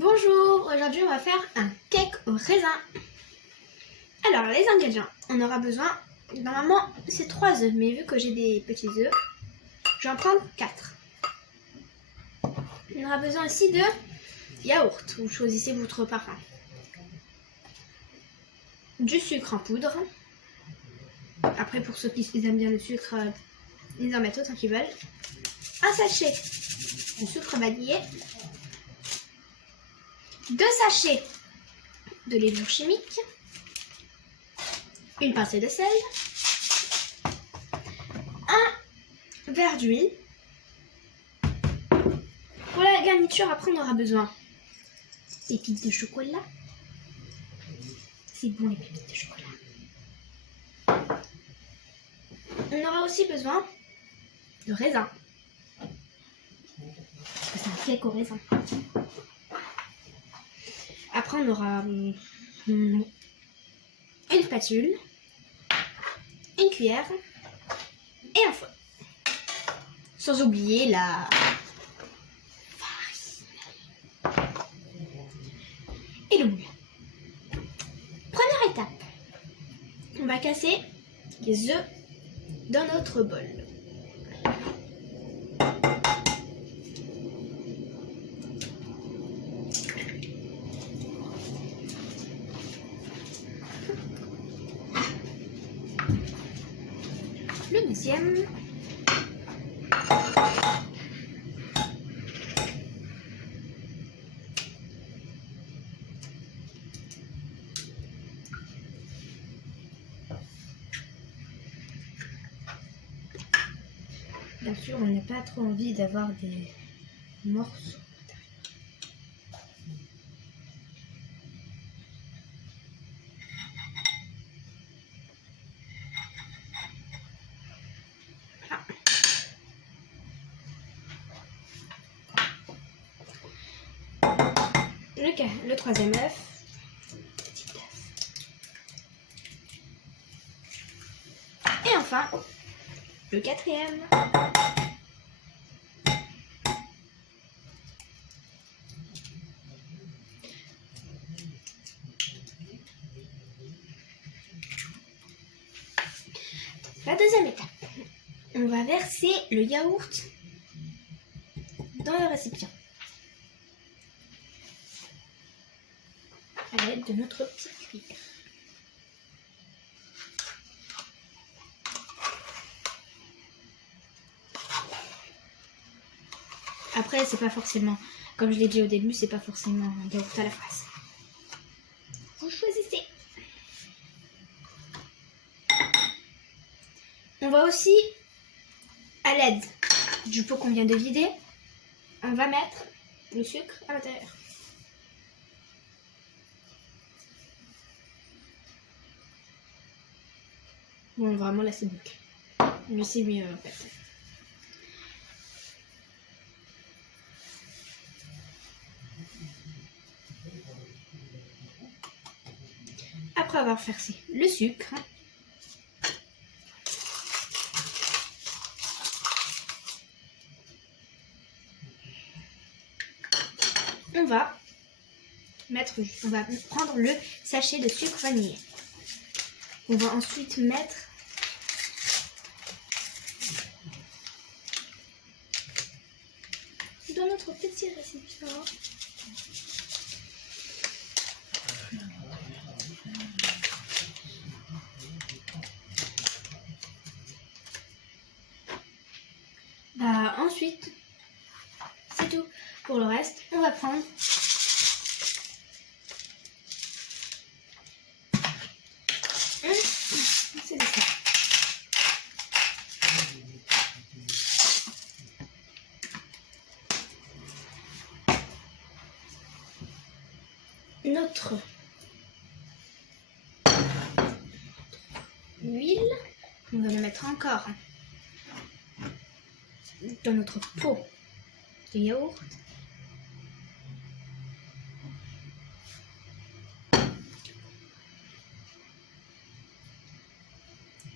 Bonjour, aujourd'hui on va faire un cake au raisin. Alors les ingrédients, on aura besoin, normalement c'est 3 œufs, mais vu que j'ai des petits œufs, je vais en prendre 4. On aura besoin aussi de yaourt, vous choisissez votre parfum. Du sucre en poudre. Après pour ceux qui aiment bien le sucre, ils en mettent autant qu'ils veulent. Un sachet de sucre vanillé. 2 sachets de levure chimique, une pincée de sel, un verre d'huile. Pour la garniture, après on aura besoin des pépites de chocolat. C'est bon les pépites de chocolat. On aura aussi besoin de raisin. Parce que c'est un cake au raisin. Après, on aura une spatule, une cuillère et un fouet. Sans oublier la farine et le moule. Première étape, on va casser les œufs dans notre bol. Le deuxième. Bien sûr, on n'a pas trop envie d'avoir des morceaux. Le troisième œuf. Et enfin, le quatrième. La deuxième étape, on va verser le yaourt dans le récipient à l'aide de notre petite cuillère. Après, c'est pas forcément, comme je l'ai dit au début, c'est pas forcément un yaourt à la fraise. Vous choisissez. On va aussi, à l'aide du pot qu'on vient de vider, on va mettre le sucre à l'intérieur. Bon, vraiment là c'est bouclé. Mais c'est mieux en fait. Après avoir versé le sucre, on va prendre le sachet de sucre vanillé. On va ensuite mettre dans notre petit récipient. Ensuite, c'est tout. Pour le reste, on va prendre notre huile. On va le mettre encore dans notre pot de yaourt.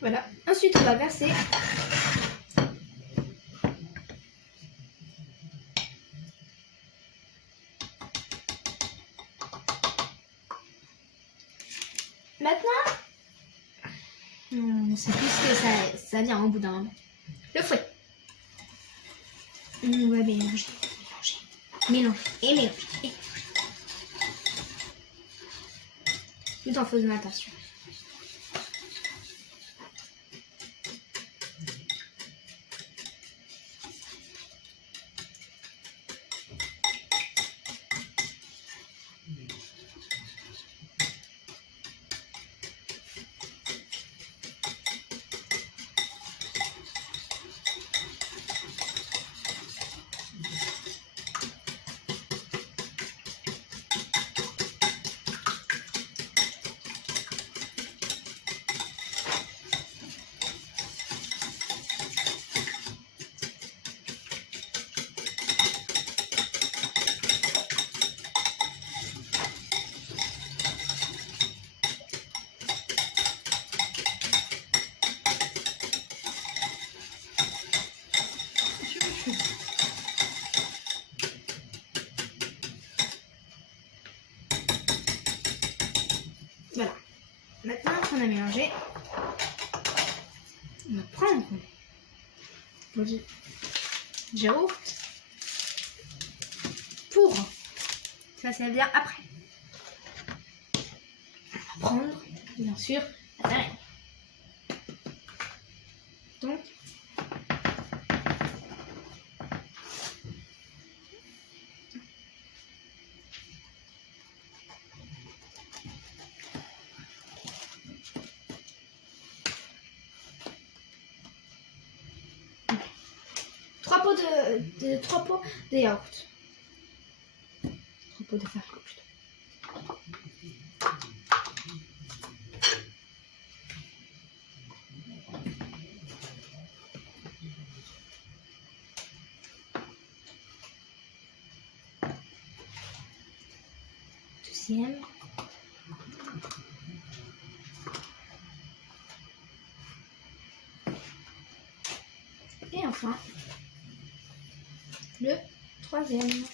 Voilà. Ensuite, on va verser Maintenant, on sait plus ce que ça vient au bout d'un moment. Le fouet. On va mélanger, mélanger et mélanger. Tout en faisant attention. Voilà. Maintenant qu'on a mélangé, on va prendre le yaourt pour ça servir après. On va prendre, bien sûr, la farine. Donc, trois pots de yaourt. 3 pots de farine plutôt. Deuxième. Et enfin, le troisième.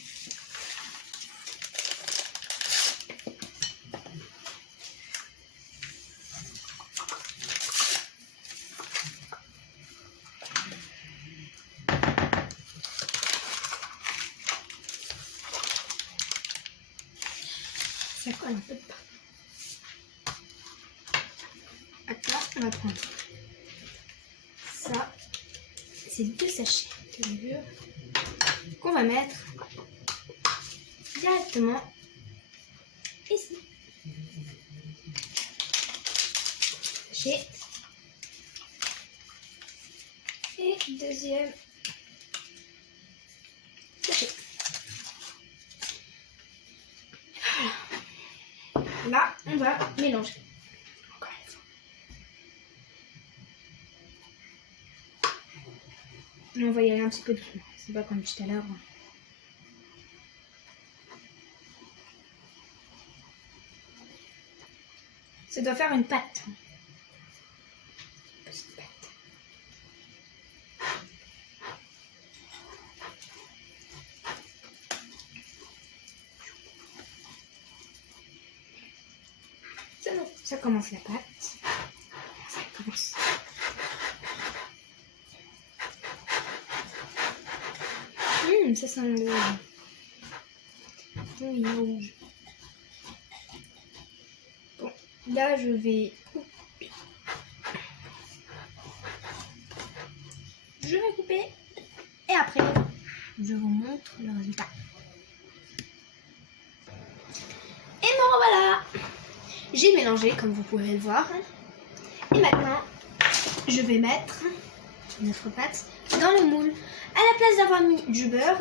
Ça colle un peu de pain. Maintenant, on va prendre ça. C'est 2 sachets de levure qu'on va mettre directement ici. Sachet. Et deuxième sachet. Voilà. Là, on va mélanger. Encore une fois. On va y aller un petit peu doucement. C'est pas comme tout à l'heure. Ça doit faire une pâte. Une petite pâte. C'est bon. Ça commence la pâte. Ça commence. Ça sent le... Oui, oui. Bon, là je vais couper. Je vais couper et après je vous montre le résultat. Et me revoilà. J'ai mélangé comme vous pouvez le voir. Et maintenant je vais mettre notre pâte dans le moule. À la place d'avoir mis du beurre,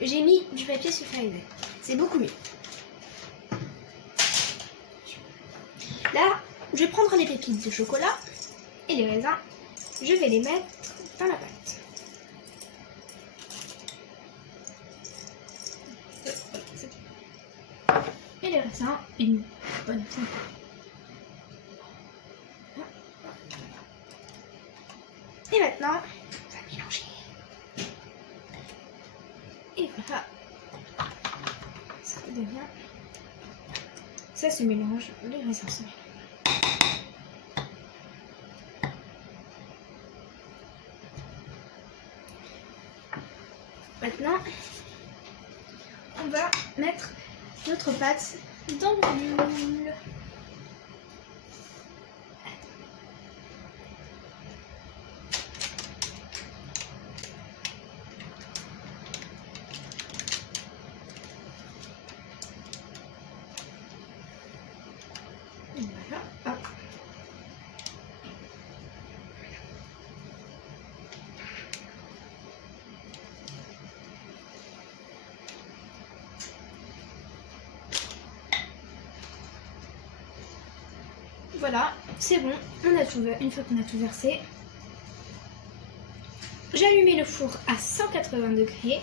j'ai mis du papier sulfurisé. C'est beaucoup mieux. Là, je vais prendre les pépites de chocolat et les raisins. Je vais les mettre dans la pâte. Et les raisins, une bonne pointe. Et maintenant, on va mélanger. Et voilà. Ça devient... Ça se mélange, les raisins se mélangent. Maintenant, on va mettre notre pâte dans le moule. Voilà, hop. Voilà, c'est bon, on a tout, une fois qu'on a tout versé, j'ai allumé le four à 180 degrés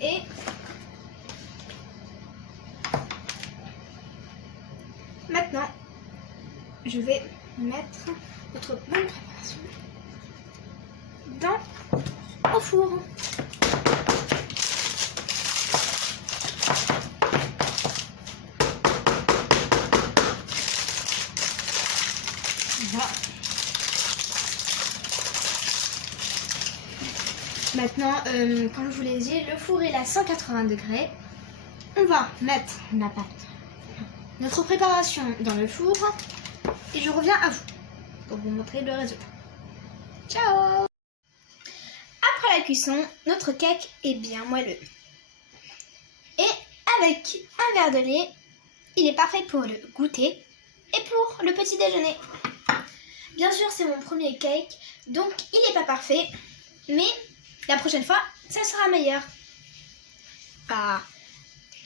et maintenant je vais mettre notre bonne préparation au four. Voilà. Maintenant, comme je vous l'ai dit, le four est à 180 degrés. On va mettre la pâte, notre préparation dans le four et je reviens à vous pour vous montrer le résultat. Ciao! Après la cuisson, notre cake est bien moelleux. Et avec un verre de lait, il est parfait pour le goûter et pour le petit déjeuner. Bien sûr, c'est mon premier cake, donc il n'est pas parfait, mais la prochaine fois, ça sera meilleur.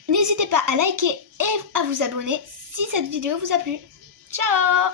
N'hésitez pas à liker et à vous abonner si cette vidéo vous a plu. Ciao!